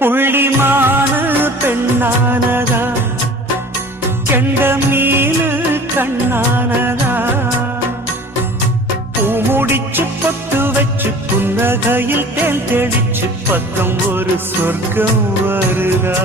புள்ளிமானு பெண்ணானதா, கெண்ட மீனு கண்ணானதா, பூ முடிச்சு பொட்டு வச்சு புன்னகையில் தேன் தெளிச்சு பக்கம் ஒரு சொர்க்கம் வருதா.